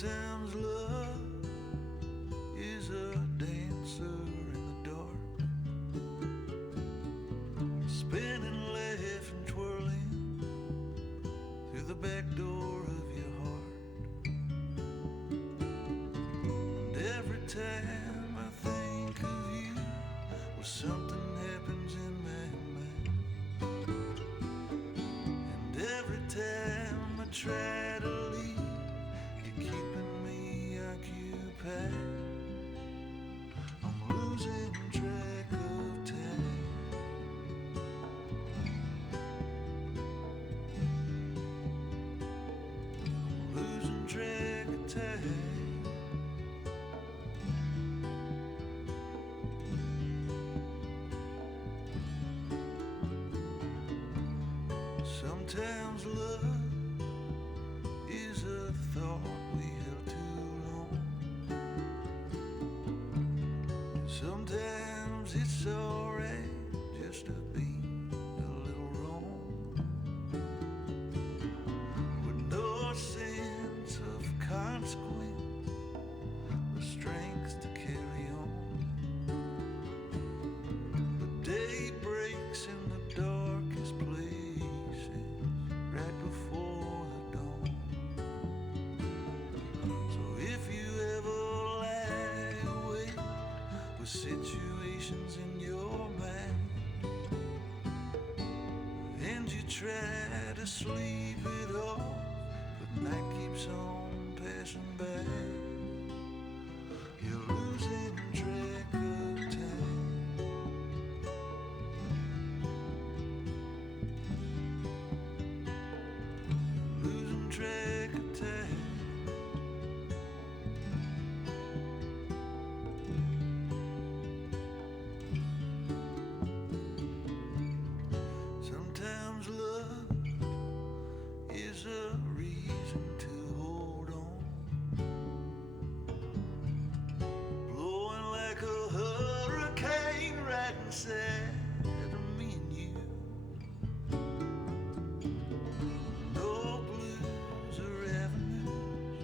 Sometimes love is a dancer in the dark, spinning, laughing, twirling through the back door of your heart. And every time I think of you, well, something happens in my mind. And every time I try to leave, you're keeping me occupied. I'm losing track of time. I'm losing track of time. Sometimes love is a thought we held too long. Sometimes it's alright just to be a little wrong, with no sense of consequence, the strength to carry on. The day breaks in the darkest places right before the dawn. So if you ever lie awake with situations in your mind, and you try to sleep it off, but night keeps on passing by, you're losing track of time. Losing track of time. Sometimes love is a reason to hold on, blowing like a hurricane right inside of me and you. No blues or avenues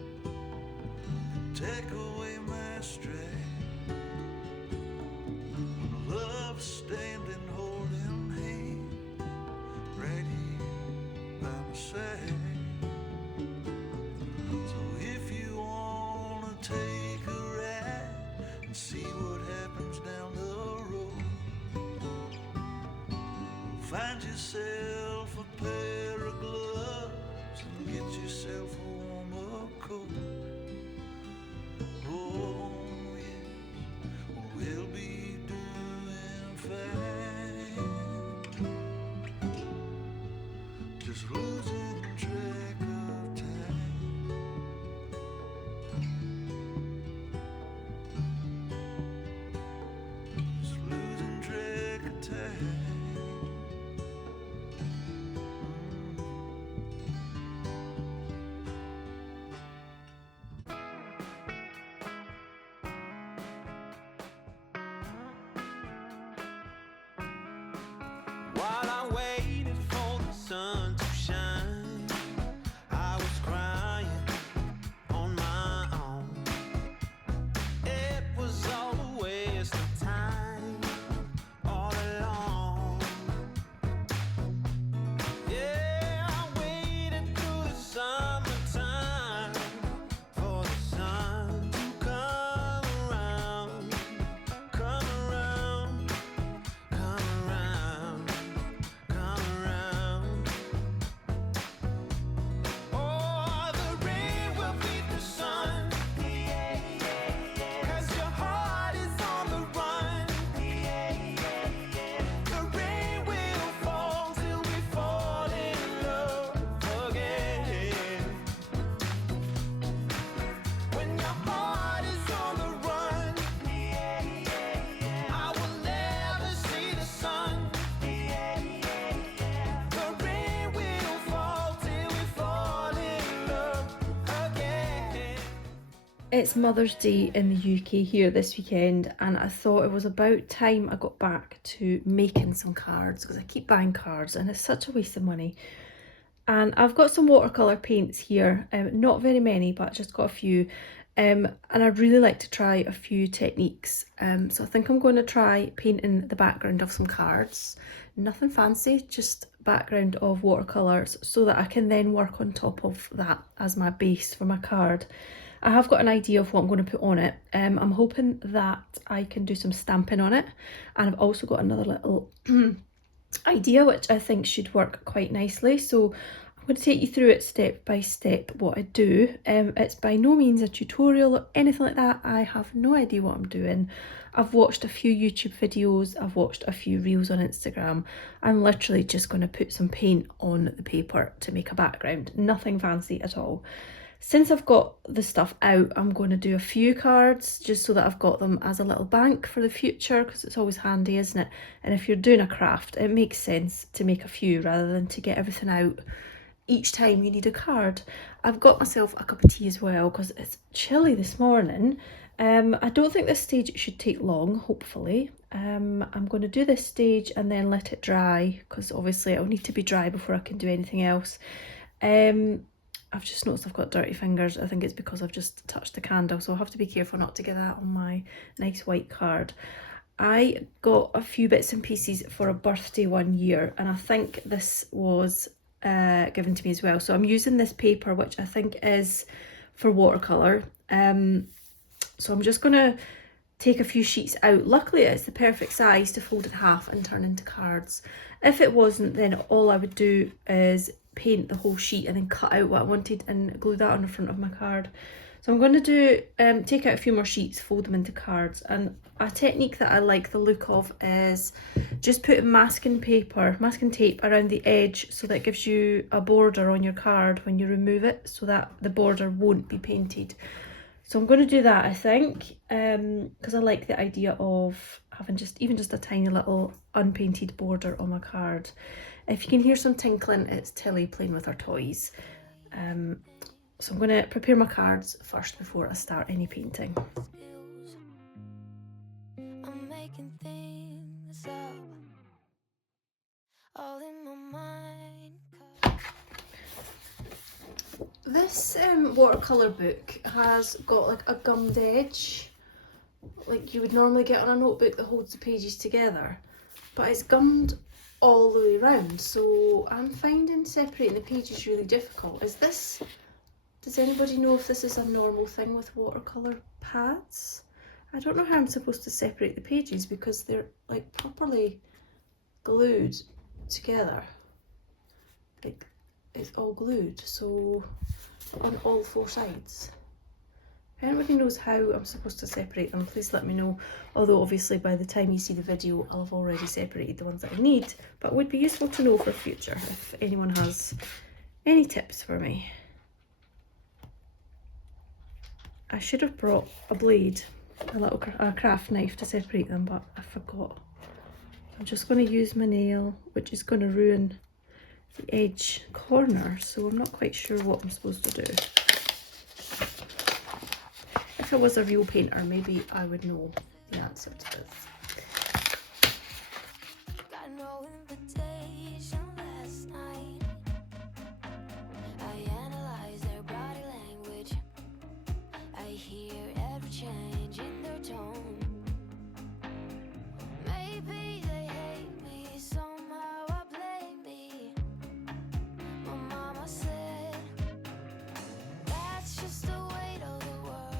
can take away my stride. When love's standing holding hands right here by my side. So if you wanna take a ride and see what happens down the road, find yourself a pair of gloves and get yourself a warm-up coat. Oh yes, we'll be doing fine. Just losing track of time. Just losing track of time. While I waited for the sun to shine, I was crying on my own. It was all a waste of time, all along. Yeah, I waited through the summertime for the sun to come around, come around, come around, come around. Oh, the rain will beat the sun, 'cause your heart is on the run. The rain will fall till we fall in love again. When your heart is on the run, I will never see the sun. The rain will fall till we fall in love again. It's Mother's Day in the UK here this weekend, and I thought it was about time I got back to making some cards, because I keep buying cards and it's such a waste of money. And I've got some watercolor paints here, not very many, but just got a few. And I'd really like to try a few techniques. So I think I'm going to try painting the background of some cards. Nothing fancy, just background of watercolors, so that I can then work on top of that as my base for my card. I have got an idea of what I'm going to put on it. I'm hoping that I can do some stamping on it, and I've also got another little idea which I think should work quite nicely. So I'm going to take you through it step by step what I do. It's by no means a tutorial or anything like that. I have no idea what I'm doing. I've watched a few YouTube videos, I've watched a few reels on Instagram. I'm literally just going to put some paint on the paper to make a background, nothing fancy at all. Since I've got the stuff out, I'm going to do a few cards just so that I've got them as a little bank for the future, because it's always handy, isn't it? And if you're doing a craft, it makes sense to make a few rather than to get everything out each time you need a card. I've got myself a cup of tea as well because it's chilly this morning. I don't think this stage should take long, hopefully. I'm going to do this stage and then let it dry, because obviously it'll need to be dry before I can do anything else. I've just noticed I've got dirty fingers. I think it's because I've just touched the candle, so I'll have to be careful not to get that on my nice white card. I got a few bits and pieces for a birthday one year, and I think this was given to me as well. So I'm using this paper, which I think is for watercolor. So I'm just gonna take a few sheets out. Luckily it's the perfect size to fold in half and turn into cards. If it wasn't, then all I would do is paint the whole sheet and then cut out what I wanted and glue that on the front of my card. So I'm going to do take out a few more sheets, fold them into cards. And a technique that I like the look of is just putting masking tape around the edge, so that gives you a border on your card when you remove it, so that the border won't be painted. So I'm going to do that, I think, because I like the idea of having even just a tiny little unpainted border on my card. If you can hear some tinkling, it's Tilly playing with her toys. So I'm going to prepare my cards first before I start any painting. I'm making things up, all in my mind. This watercolour book has got like a gummed edge, like you would normally get on a notebook that holds the pages together, but it's gummed all the way around, so I'm finding separating the pages really difficult. Does anybody know if this is a normal thing with watercolour pads? I don't know how I'm supposed to separate the pages because they're like properly glued together. Like it's all glued, so on all four sides. If anybody knows how I'm supposed to separate them, please let me know. Although obviously by the time you see the video, I'll have already separated the ones that I need, but it would be useful to know for future if anyone has any tips for me. I should have brought a blade, a craft knife to separate them, but I forgot. I'm just going to use my nail, which is going to ruin the edge corner, so I'm not quite sure what I'm supposed to do. If I was a real painter, maybe I would know the answer to this. Got no invitation last night. I analyze their body language. I hear every change in their tone. Maybe they hate me, somehow I blame me. My mama said that's just the weight of the world.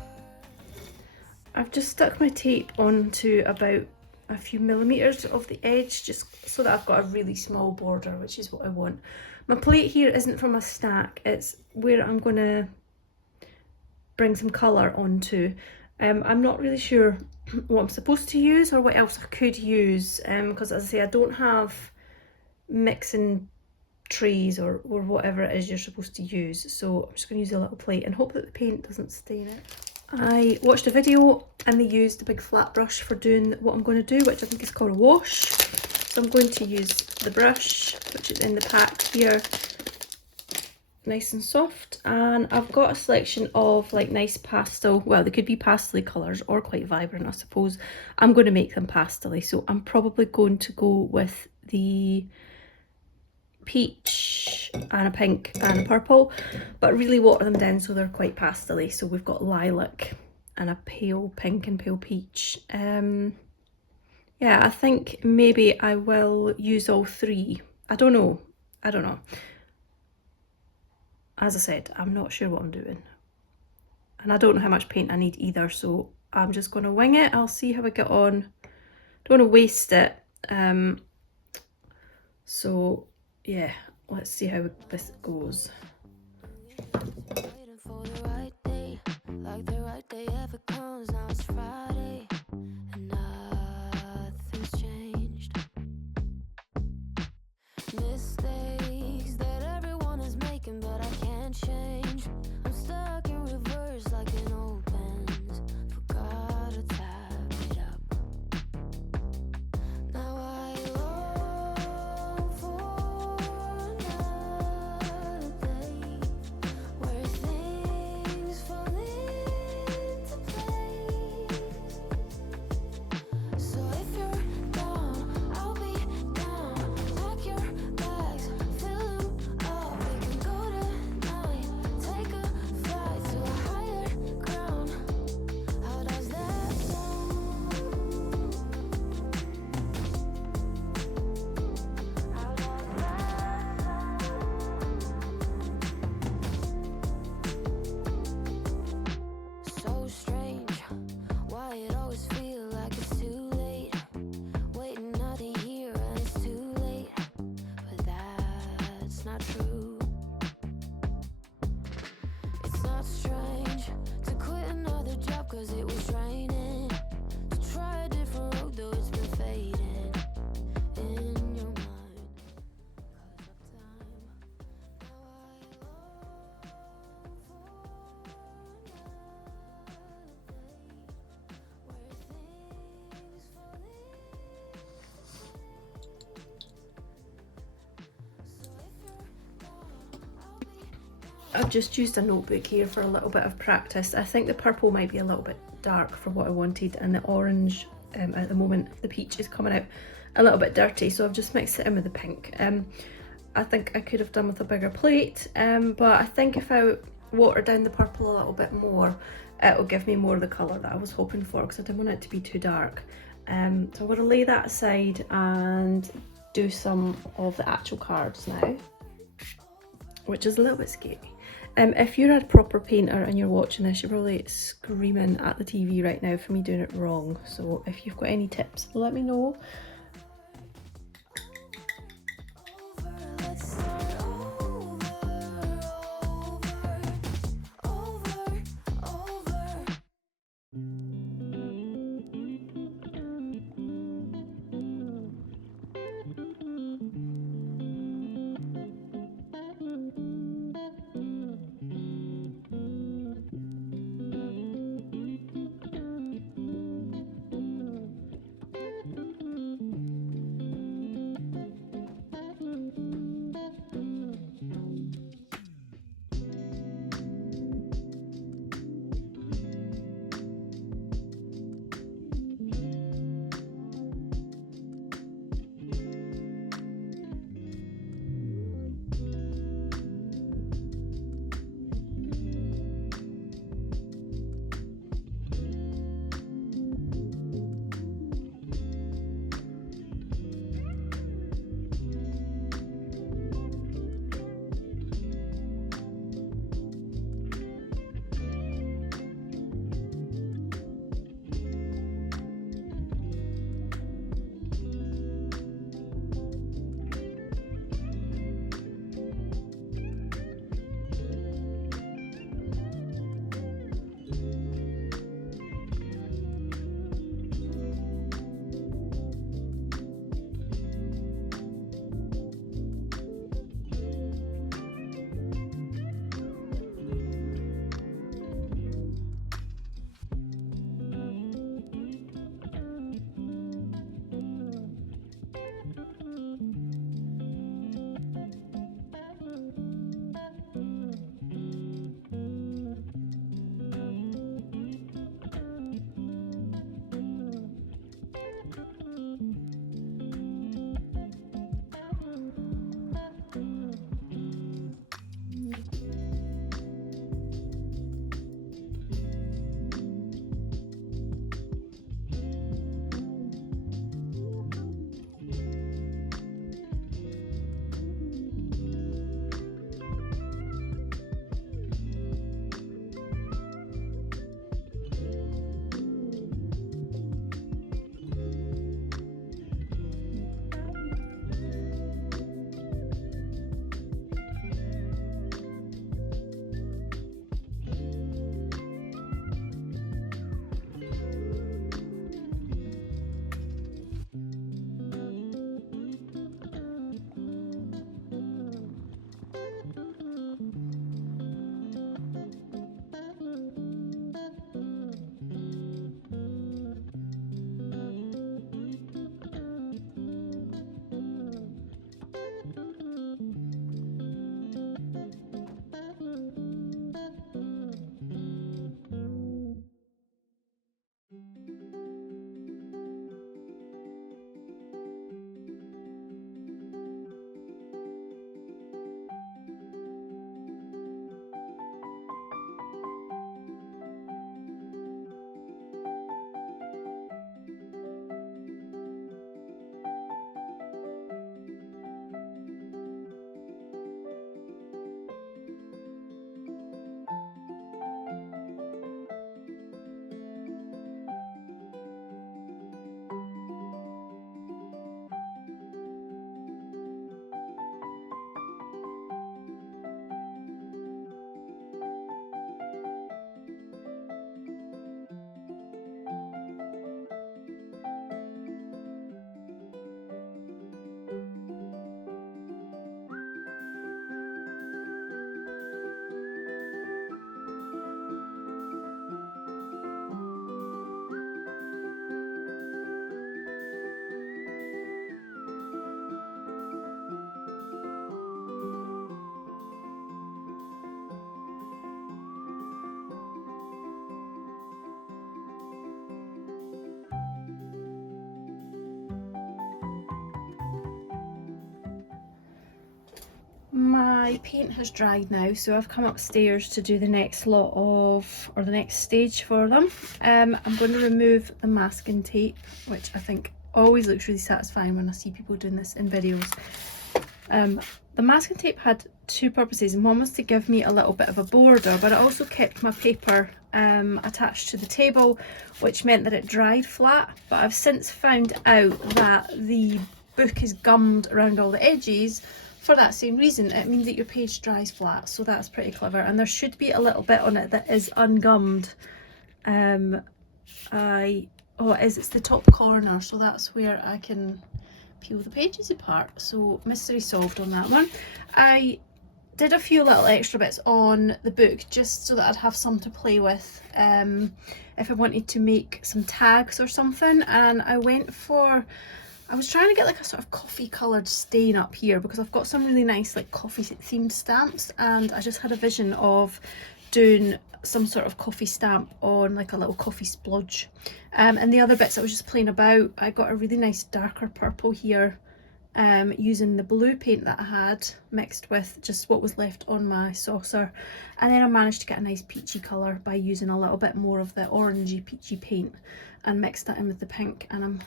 I've just stuck my tape onto about a few millimeters of the edge, just so that I've got a really small border, which is what I want. My plate here isn't from a stack, it's where I'm going to bring some colour onto. I'm not really sure what I'm supposed to use or what else I could use, because as I say, I don't have mixing trays or whatever it is you're supposed to use, so I'm just going to use a little plate and hope that the paint doesn't stain it. I watched a video and they used a big flat brush for doing what I'm going to do, which I think is called a wash. So I'm going to use the brush, which is in the pack here, nice and soft, and I've got a selection of like nice pastel, well they could be pastel colours or quite vibrant I suppose. I'm going to make them pastel, so I'm probably going to go with the peach and a pink and a purple, but really water them down so they're quite pastel-y. So we've got lilac and a pale pink and pale peach. Yeah, I think maybe I will use all three. I don't know. As I said, I'm not sure what I'm doing. And I don't know how much paint I need either, so I'm just going to wing it. I'll see how I get on. Don't want to waste it. So yeah, let's see how this goes. Waiting for the right day, like the right day ever comes. Now it's Friday, and nothing's changed. Mistakes that everyone is making, but I can't change. I'm stuck in reverse like an old Benz. Forgot to tap it up. Now I long for another day where things fall into place. So if you're down, I'll be down. Pack your bags, fill them up. We can go tonight, take a flight to a higher ground. How does that sound? How does that sound? So strange, why it always feel like it's too late. Waiting another year and it's too late. But that's not true. It's not strange to quit another job cause it was draining. To try a different road though it's been fading in your mind. Cause of time. Now I long for another day where things fall in. So if you're down, I'll be I've just used a notebook here for a little bit of practice. I think the purple might be a little bit dark for what I wanted, and the orange at the moment, the peach is coming out a little bit dirty, so I've just mixed it in with the pink. I think I could have done with a bigger plate, but I think if I water down the purple a little bit more, it'll give me more of the colour that I was hoping for, because I didn't want it to be too dark. So I'm going to lay that aside and do some of the actual cards now, which is a little bit scary. If you're a proper painter and you're watching this, you're probably screaming at the TV right now for me doing it wrong. So if you've got any tips, let me know. over. Let's start over. My paint has dried now, so I've come upstairs to do the next lot of, or the next stage for them. I'm going to remove the masking tape, which I think always looks really satisfying when I see people doing this in videos. The masking tape had two purposes, and one was to give me a little bit of a border, but it also kept my paper attached to the table, which meant that it dried flat. But I've since found out that the book is gummed around all the edges for that same reason. It means that your page dries flat, so that's pretty clever. And there should be a little bit on it that is ungummed. Oh, it is, it's the top corner, so that's where I can peel the pages apart. So mystery solved on that one. I did a few little extra bits on the book just so that I'd have some to play with if I wanted to make some tags or something. And I was trying to get like a sort of coffee coloured stain up here because I've got some really nice like coffee themed stamps, and I just had a vision of doing some sort of coffee stamp on like a little coffee splodge. And the other bits I was just playing about, I got a really nice darker purple here using the blue paint that I had mixed with just what was left on my saucer, and then I managed to get a nice peachy colour by using a little bit more of the orangey peachy paint and mixed that in with the pink, and I'm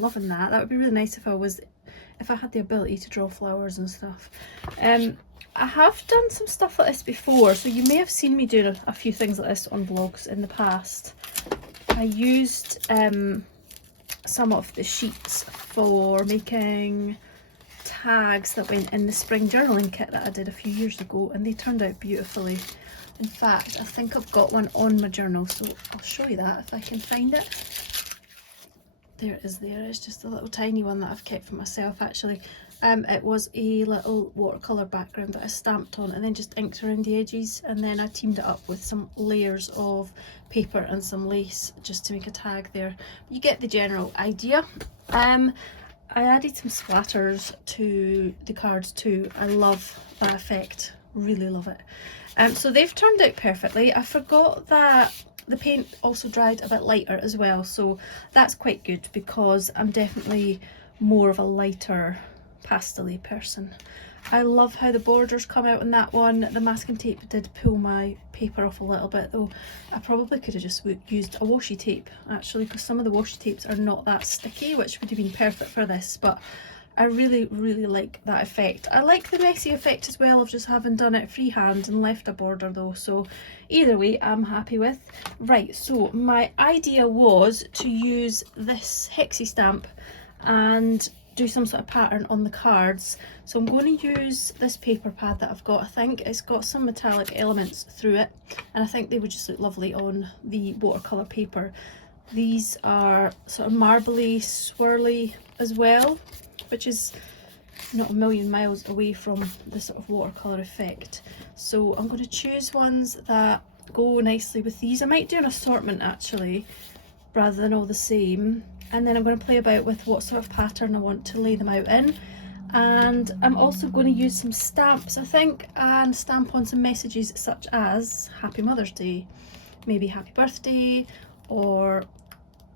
loving that. That would be really nice if I had the ability to draw flowers and stuff. I have done some stuff like this before, so you may have seen me doing a few things like this on vlogs in the past. I used some of the sheets for making tags that went in the spring journaling kit that I did a few years ago, and they turned out beautifully. In fact, I think I've got one on my journal, so I'll show you that if I can find it. There it is there. It's just a little tiny one that I've kept for myself actually. It was a little watercolor background that I stamped on and then just inked around the edges, and then I teamed it up with some layers of paper and some lace just to make a tag there. You get the general idea. I added some splatters to the cards too. I love that effect, really love it. So they've turned out perfectly. I forgot that the paint also dried a bit lighter as well, so that's quite good because I'm definitely more of a lighter pastel-y person. I love how the borders come out in that one. The masking tape did pull my paper off a little bit though. I probably could have just used a washi tape actually, because some of the washi tapes are not that sticky, which would have been perfect for this, but I really like that effect. I like the messy effect as well of just having done it freehand and left a border though, so either way I'm happy with. Right, so my idea was to use this hexie stamp and do some sort of pattern on the cards. So I'm going to use this paper pad that I've got. I think it's got some metallic elements through it, and I think they would just look lovely on the watercolour paper. These are sort of marbly, swirly as well, which is not a million miles away from the sort of watercolour effect. So I'm going to choose ones that go nicely with these. I might do an assortment actually, rather than all the same. And then I'm going to play about with what sort of pattern I want to lay them out in. And I'm also going to use some stamps, I think, and stamp on some messages such as Happy Mother's Day, maybe Happy Birthday, or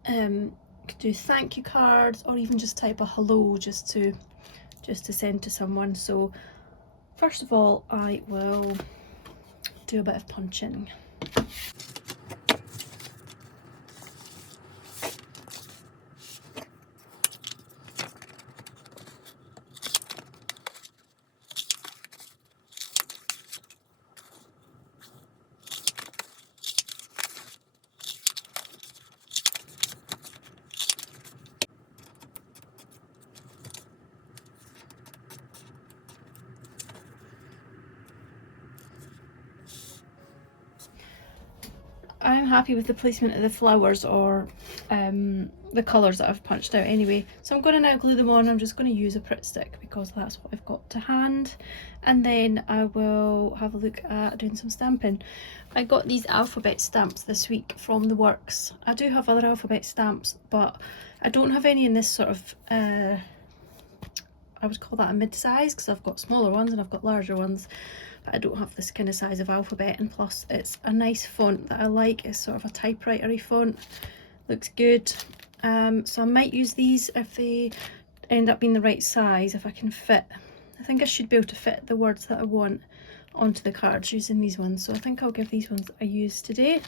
could do thank you cards, or even just type a hello just to send to someone. So first of all, I will do a bit of punching. I'm happy with the placement of the flowers, or the colours that I've punched out anyway. So I'm going to now glue them on. I'm just going to use a Pritt stick because that's what I've got to hand, and then I will have a look at doing some stamping. I got these alphabet stamps this week from the works. I do have other alphabet stamps, but I don't have any in this sort of I would call that a mid-size, because I've got smaller ones and I've got larger ones, but I don't have this kind of size of alphabet. And plus it's a nice font that I like. It's sort of a typewriter-y font, looks good. So I might use these if they end up being the right size, if I can fit I think I should be able to fit the words that I want onto the cards using these ones, so I think I'll give these ones a use today.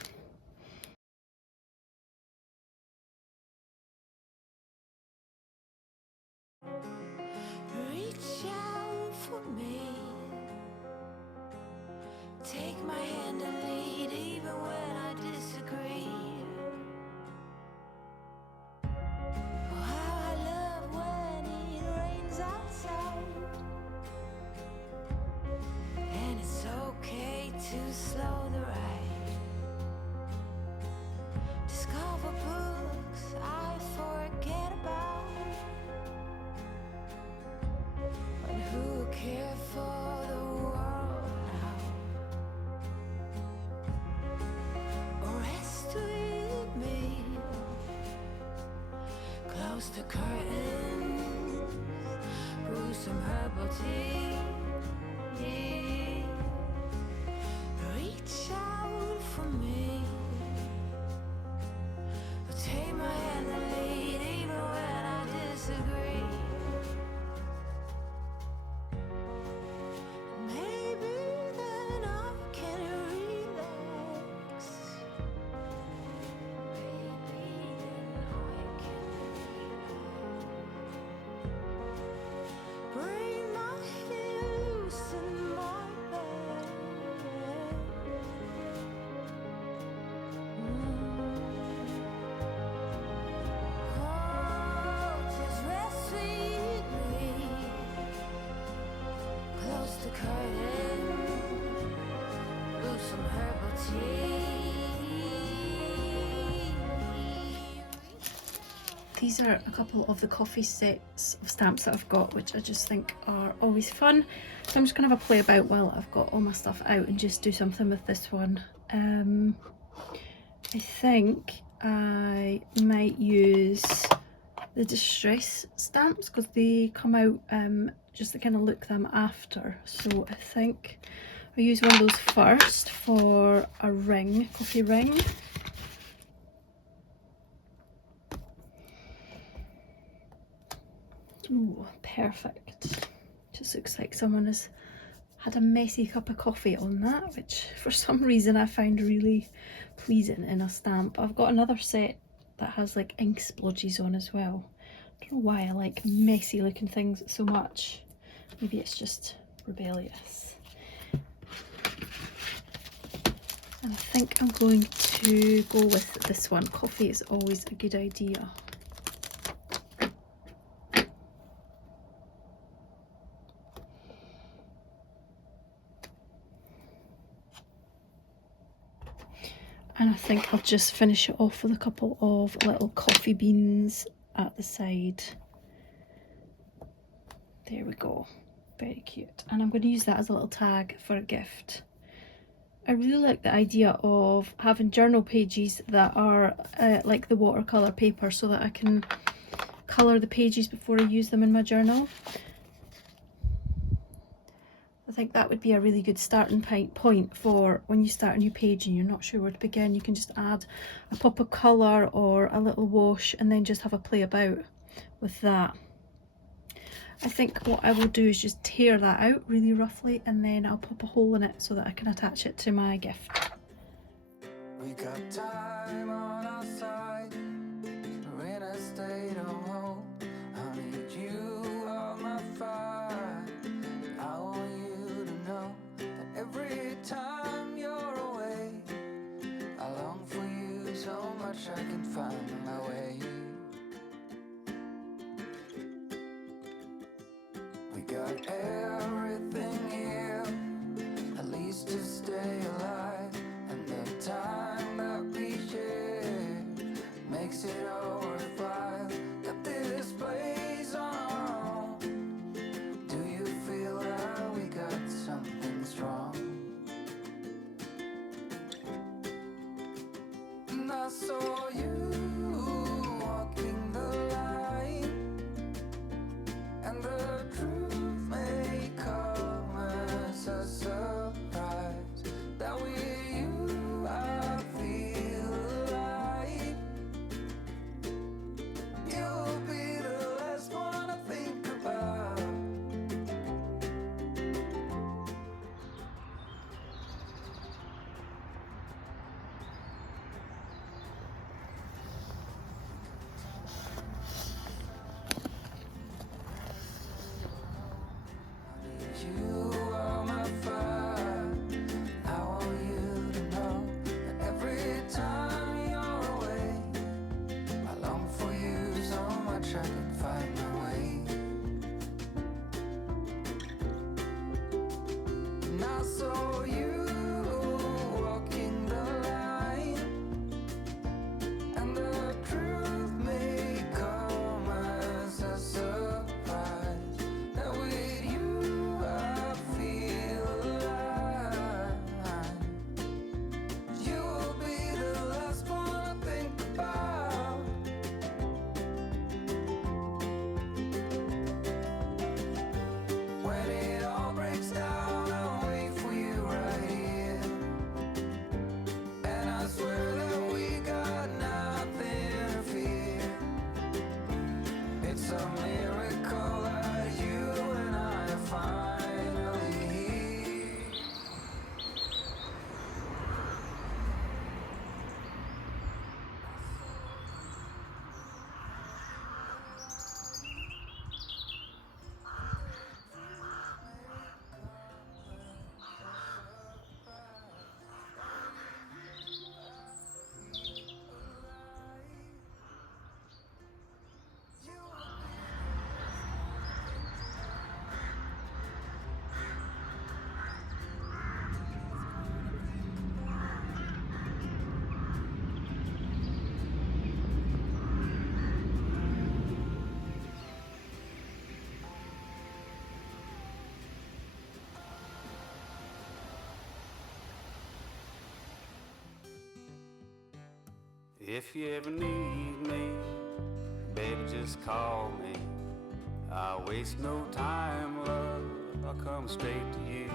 Reach out for me. Take my hand and lead even when I disagree. Oh, how I love when it rains outside. And it's okay to slow the ride. Discover books I forget about. But who cares for the world now? Rest with me, close the curtains, brew some herbal tea. Reach out for me, take my hand and lead even when I disagree. Maybe then I can relax. Maybe then I can relax. Bring my hair loose in my bed. Oh, just rest with me. Close the curtain, brew some herbal tea. These are a couple of the coffee sets of stamps that I've got, which I just think are always fun. So I'm just gonna have a play about while I've got all my stuff out and just do something with this one. I think I might use the distress stamps because they come out just to kind of look them after. So I think I'll use one of those first for a ring, coffee ring. Ooh, perfect. Just looks like someone has had a messy cup of coffee on that, which for some reason I find really pleasing in a stamp. I've got another set that has like ink splodges on as well. I don't know why I like messy looking things so much. Maybe it's just rebellious. And I think I'm going to go with this one. Coffee is always a good idea. And I think I'll just finish it off with a couple of little coffee beans at the side. There we go. Very cute. And I'm going to use that as a little tag for a gift. I really like the idea of having journal pages that are like the watercolor paper, so that I can colour the pages before I use them in my journal. I think that would be a really good starting point for when you start a new page and you're not sure where to begin. You can just add a pop of colour or a little wash and then just have a play about with that. I think what I will do is just tear that out really roughly and then I'll pop a hole in it so that I can attach it to my gift. We got time on our side. We're in a state of hope. I need you on my fire. I want you to know that every time you're away, I long for you so much I can find my way. We got everything here, at least to stay alive, and the time that we share makes it all worthwhile. Got this place on our own. Do you feel that we got something strong? And I saw you walking the line, and the truth may come as a surprise. That with you I feel alive. You'll be the last one I think about. and I saw you walking the line, and the truth may come as a surprise, that with you I feel alive. You will be the last one I think about. When it all breaks down, I'll wait for you right here. And I swear that we got nothing to fear. It's a miracle that you and I are finally here. If you ever need me, baby, just call me. I waste no time, love, I'll come straight to you.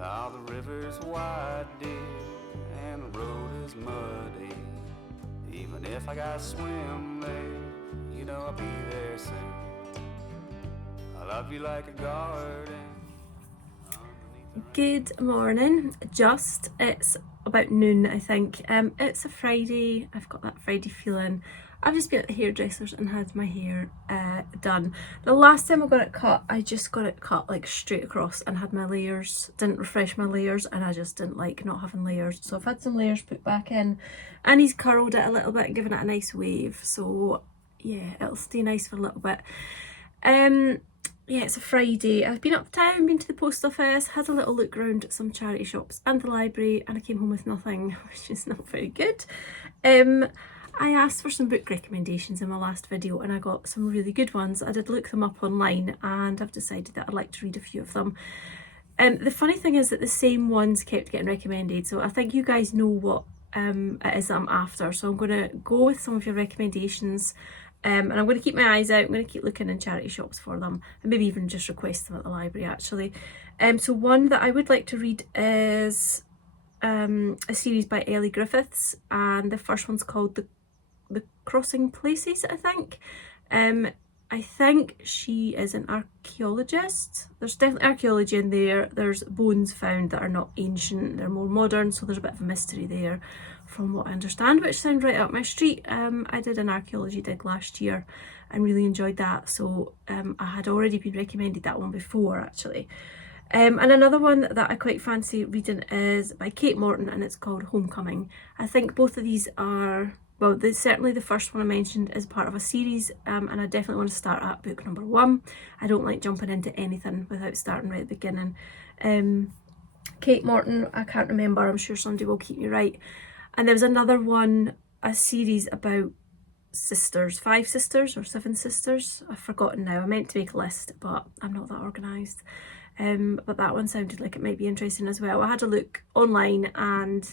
Ah, the river's wide, dear, and the road is muddy. Even if I gotta swim there, you know I'll be there soon. I love you like a garden. Good morning. It's about noon, I think. It's a Friday. I've got that Friday feeling. I've just been at the hairdressers and had my hair done. The last time I got it cut, I just got it cut like straight across and had my layers, didn't refresh my layers, and I just didn't like not having layers. So I've had some layers put back in, and he's curled it a little bit and given it a nice wave. So yeah, it'll stay nice for a little bit. Yeah, it's a Friday. I've been uptown, been to the post office, had a little look around at some charity shops and the library, and I came home with nothing, which is not very good. I asked for some book recommendations in my last video and I got some really good ones. I did look them up online and I've decided that I'd like to read a few of them. The funny thing is that the same ones kept getting recommended, so I think you guys know what it is that I'm after. So I'm going to go with some of your recommendations. And I'm going to keep my eyes out. I'm going to keep looking in charity shops for them, and maybe even just request them at the library actually. So one that I would like to read is a series by Ellie Griffiths, and the first one's called the Crossing Places, I think. I think she is an archaeologist. There's definitely archaeology in there. There's bones found that are not ancient, they're more modern, so there's a bit of a mystery there from what I understand, which sounds right up my street. I did an archaeology dig last year and really enjoyed that, so I had already been recommended that one before actually. And another one that I quite fancy reading is by Kate Morton, and it's called Homecoming. I think both of these are, well, certainly the first one I mentioned is part of a series, and I definitely want to start at book number 1. I don't like jumping into anything without starting right at the beginning. Kate Morton, I can't remember, I'm sure somebody will keep me right. And there was another one, a series about sisters, 5 sisters or 7 sisters, I've forgotten now. I meant to make a list, but I'm not that organised. But that one sounded like it might be interesting as well. I had a look online and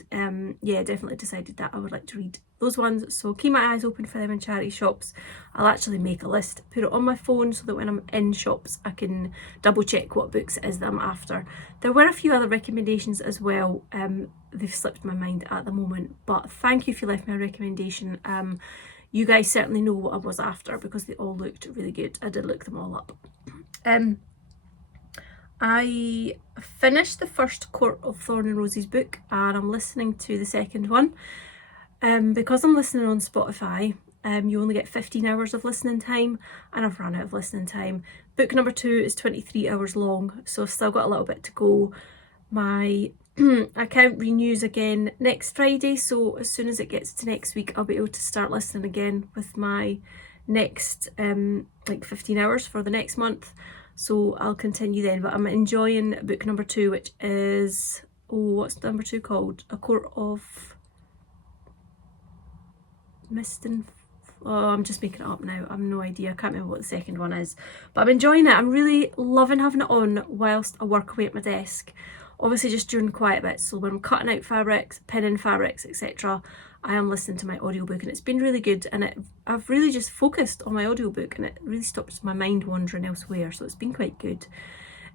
yeah, definitely decided that I would like to read those ones, so keep my eyes open for them in charity shops. I'll actually make a list, put it on my phone so that when I'm in shops I can double check what books it is that I'm after. There were a few other recommendations as well, they've slipped my mind at the moment, but thank you if you left me a recommendation. You guys certainly know what I was after because they all looked really good. I did look them all up. I finished the first Court of Thorn and Roses book and I'm listening to the second one. Because I'm listening on Spotify, you only get 15 hours of listening time, and I've run out of listening time. Book number 2 is 23 hours long, so I've still got a little bit to go. My account renews again next Friday, so as soon as it gets to next week I'll be able to start listening again with my next like 15 hours for the next month. so I'll continue then. But I'm enjoying book number 2, which is, oh, what's number 2 called? A Court of Mist and, oh, I'm just making it up now, I've no idea, I can't remember what the second one is, but I'm enjoying it. I'm really loving having it on whilst I work away at my desk, obviously just during quiet bits. So when I'm cutting out fabrics, pinning fabrics, etc., I am listening to my audiobook, and it's been really good, and I've really just focused on my audiobook, and it really stops my mind wandering elsewhere, so it's been quite good.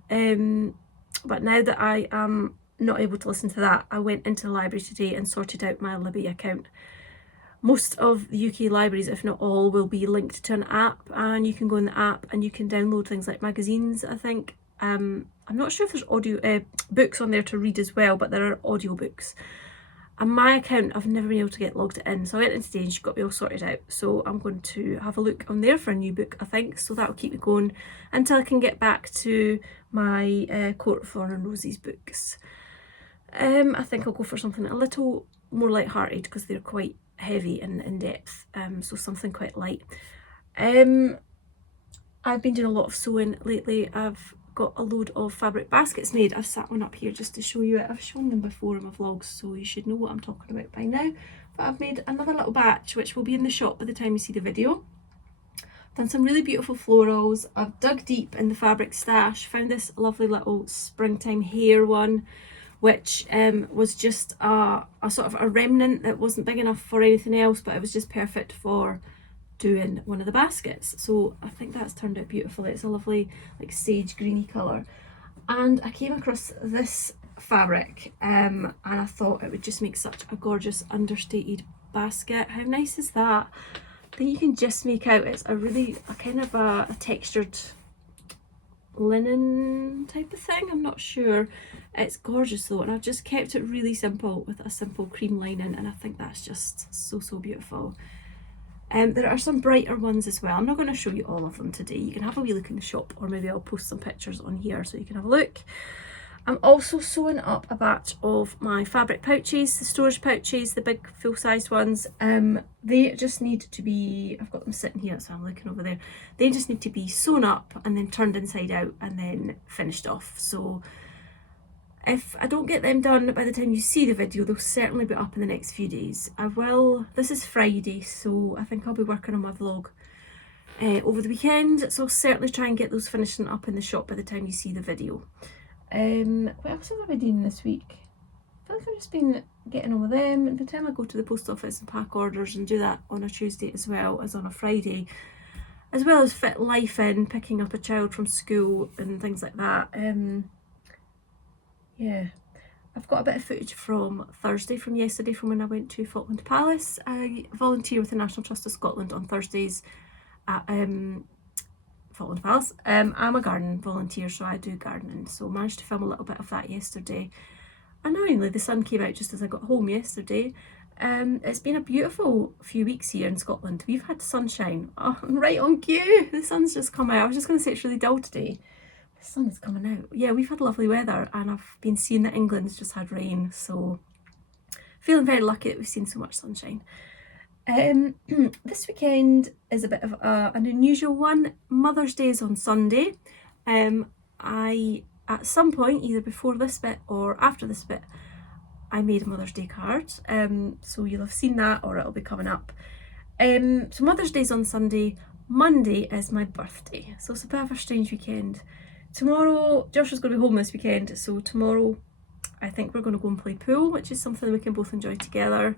But now that I am not able to listen to that, I went into the library today and sorted out my Libby account. Most of the UK libraries, if not all, will be linked to an app, and you can go in the app and you can download things like magazines, I think. I'm not sure if there's audio books on there to read as well, but there are audiobooks. And my account, I've never been able to get logged in, so I went in today and she got me all sorted out. So I'm going to have a look on there for a new book, I think, so that'll keep me going until I can get back to my Court of Thorn and Roses books. I think I'll go for something a little more light-hearted because they're quite heavy and in-depth, so something quite light. I've been doing a lot of sewing lately. I've got a load of fabric baskets made. I've sat one up here just to show you it. I've shown them before in my vlogs, so you should know what I'm talking about by now. But I've made another little batch which will be in the shop by the time you see the video. Done some really beautiful florals. I've dug deep in the fabric stash, found this lovely little springtime hair one, which was just a sort of a remnant that wasn't big enough for anything else, but it was just perfect for doing one of the baskets. So I think that's turned out beautifully. It's a lovely like sage greeny colour, and I came across this fabric and I thought it would just make such a gorgeous understated basket. How nice is that? I think you can just make out it's a kind of a textured linen type of thing, I'm not sure. It's gorgeous though, and I've just kept it really simple with a simple cream lining, and I think that's just so beautiful. There are some brighter ones as well. I'm not going to show you all of them today. You can have a wee look in the shop, or maybe I'll post some pictures on here so you can have a look. I'm also sewing up a batch of my fabric pouches, the storage pouches, the big full-sized ones. They just need to be, I've got them sitting here, so I'm looking over there. They just need to be sewn up and then turned inside out and then finished off. So if I don't get them done by the time you see the video, they'll certainly be up in the next few days. This is Friday, so I think I'll be working on my vlog over the weekend, so I'll certainly try and get those finishing up in the shop by the time you see the video. What else have I been doing this week? I feel like I've just been getting on with them, and by the time I go to the post office and pack orders and do that on a Tuesday as well as on a Friday, as well as fit life in, picking up a child from school and things like that. Yeah, I've got a bit of footage from Thursday, from yesterday, from when I went to Falkland Palace. I volunteer with the National Trust of Scotland on Thursdays at Falkland Palace. I'm a garden volunteer, so I do gardening, so I managed to film a little bit of that yesterday. Annoyingly, the sun came out just as I got home yesterday. It's been a beautiful few weeks here in Scotland. We've had sunshine. Oh, I'm right on cue. The sun's just come out. I was just going to say it's really dull today. The sun is coming out. Yeah, we've had lovely weather, and I've been seeing that England's just had rain, so feeling very lucky that we've seen so much sunshine. This weekend is a bit of an unusual one. Mother's Day is on Sunday. At some point, either before this bit or after this bit, I made a Mother's Day card. So you'll have seen that, or it'll be coming up. So Mother's Day is on Sunday. Monday is my birthday, so it's a bit of a strange weekend. Tomorrow, Joshua's going to be home this weekend, so tomorrow I think we're going to go and play pool, which is something we can both enjoy together.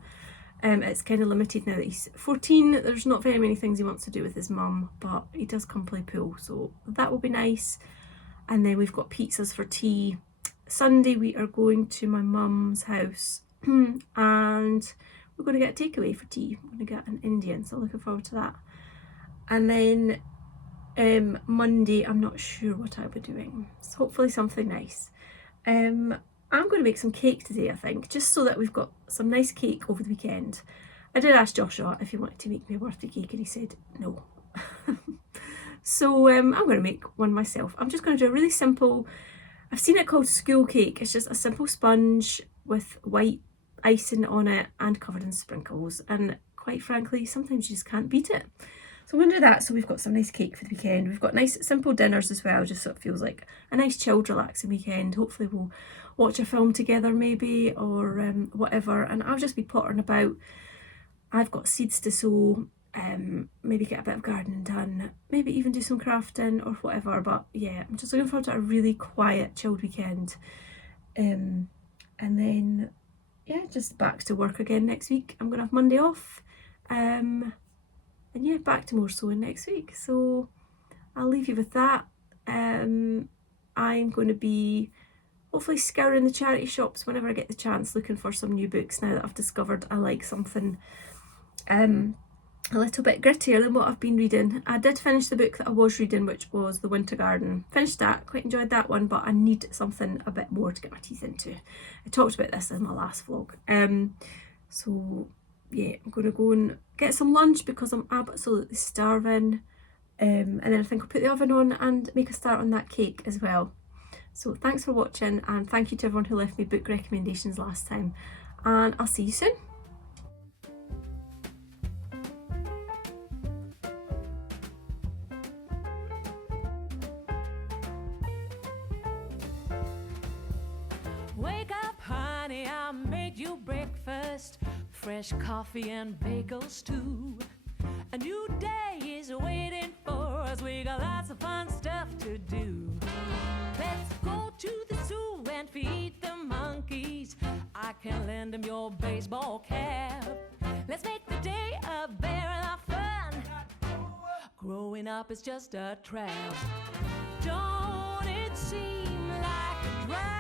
It's kind of limited now that he's 14. There's not very many things he wants to do with his mum, but he does come play pool, so that will be nice. And then we've got pizzas for tea. Sunday we are going to my mum's house and we're going to get a takeaway for tea. We're going to get an Indian, so looking forward to that. And then Monday, I'm not sure what I'll be doing, so hopefully something nice. I'm going to make some cake today, I think, just so that we've got some nice cake over the weekend. I did ask Joshua if he wanted to make me a birthday cake, and he said no. So I'm going to make one myself. I'm just going to do a really simple, I've seen it called school cake. It's just a simple sponge with white icing on it and covered in sprinkles, and quite frankly sometimes you just can't beat it. So I'm going to do that. So we've got some nice cake for the weekend. We've got nice simple dinners as well, just so it feels like a nice chilled, relaxing weekend. Hopefully we'll watch a film together maybe, or whatever, and I'll just be pottering about. I've got seeds to sow, maybe get a bit of gardening done, maybe even do some crafting or whatever. But yeah, I'm just looking forward to a really quiet, chilled weekend. And then yeah, just back to work again next week. I'm gonna have Monday off. And yeah, back to more sewing next week. So I'll leave you with that. I'm going to be hopefully scouring the charity shops whenever I get the chance, looking for some new books now that I've discovered I like something a little bit grittier than what I've been reading. I did finish the book that I was reading, which was The Winter Garden. Finished that, quite enjoyed that one, but I need something a bit more to get my teeth into. I talked about this in my last vlog. So yeah, I'm going to go and get some lunch because I'm absolutely starving. And then I think I'll put the oven on and make a start on that cake as well. So thanks for watching, and thank you to everyone who left me book recommendations last time, and I'll see you soon. Wake up, honey, I made you breakfast. Fresh coffee and bagels too. A new day is waiting for us. We got lots of fun stuff to do. Let's go to the zoo and feed the monkeys. I can lend them your baseball cap. Let's make the day a very lot of fun. Growing up is just a trap. Don't it seem like a drag?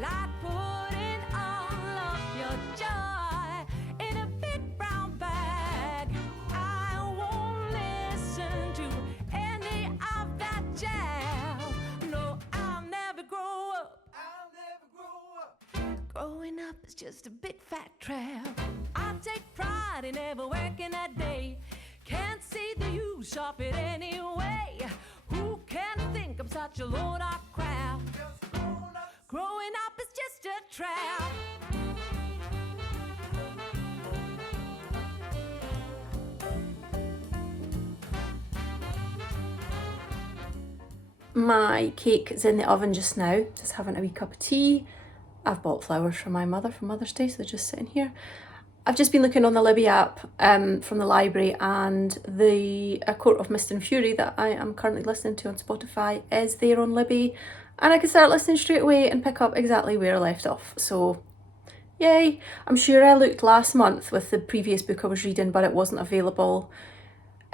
Like putting all of your joy in a big brown bag. I won't listen to any of that jazz. No, I'll never grow up. I'll never grow up. Growing up is just a big fat trap. I take pride in never working a day. Can't see the use of it anyway. Who can think I'm such a load of crap? Growing up is just a trap. My cake is in the oven just now, just having a wee cup of tea. I've bought flowers for my mother for Mother's Day, so they're just sitting here. I've just been looking on the Libby app from the library, and the A Court of Mist and Fury that I am currently listening to on Spotify is there on Libby, and I can start listening straight away and pick up exactly where I left off. So yay. I'm sure I looked last month with the previous book I was reading, but it wasn't available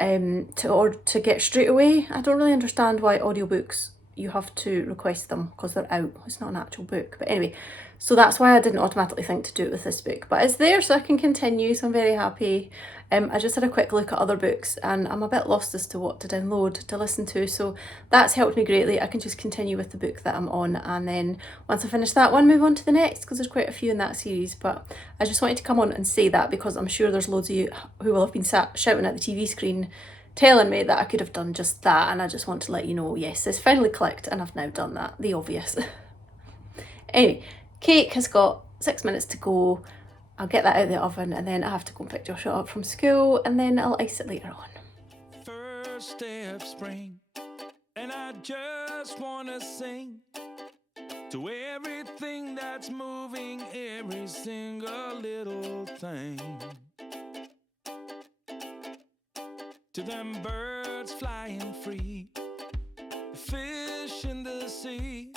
to get straight away. I don't really understand why audiobooks you have to request them because they're out. It's not an actual book. But anyway, so that's why I didn't automatically think to do it with this book. But it's there, so I can continue, so I'm very happy. I just had a quick look at other books and I'm a bit lost as to what to download to listen to, so that's helped me greatly. I can just continue with the book that I'm on, and then once I finish that one, move on to the next, because there's quite a few in that series. But I just wanted to come on and say that because I'm sure there's loads of you who will have been sat shouting at the TV screen telling me that I could have done just that, and I just want to let you know, yes, it's finally clicked and I've now done that, the obvious. Anyway, cake has got 6 minutes to go. I'll get that out of the oven, and then I have to go and pick Joshua up from school, and then I'll ice it later on. First day of spring, and I just wanna sing to everything that's moving, every single little thing. To them birds flying free, fish in the sea,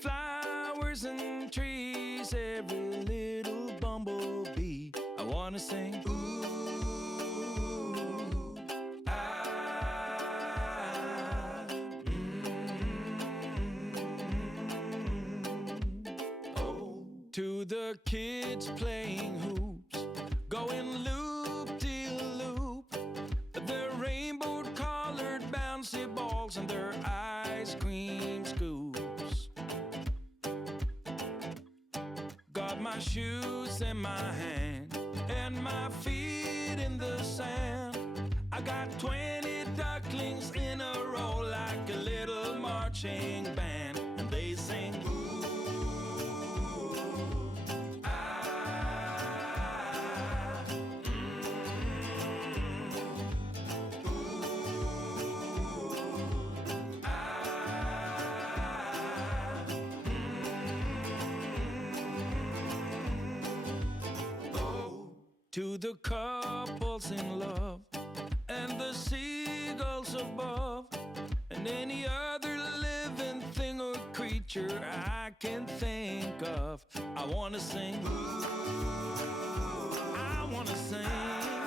flowers and trees, every little bumblebee. I wanna sing, ooh, ah, oh. To the kids playing hoops, going loop-de-loop, their rainbow-colored bouncy balls and their ice cream scoops. Got my shoes in my hand and my feet in the sand. I got 20 ducklings in a row like a little marching band, and they sing, ooh, ah, To the couples in love and the seagulls above and any other living thing or creature I can think of, I wanna sing. I wanna sing.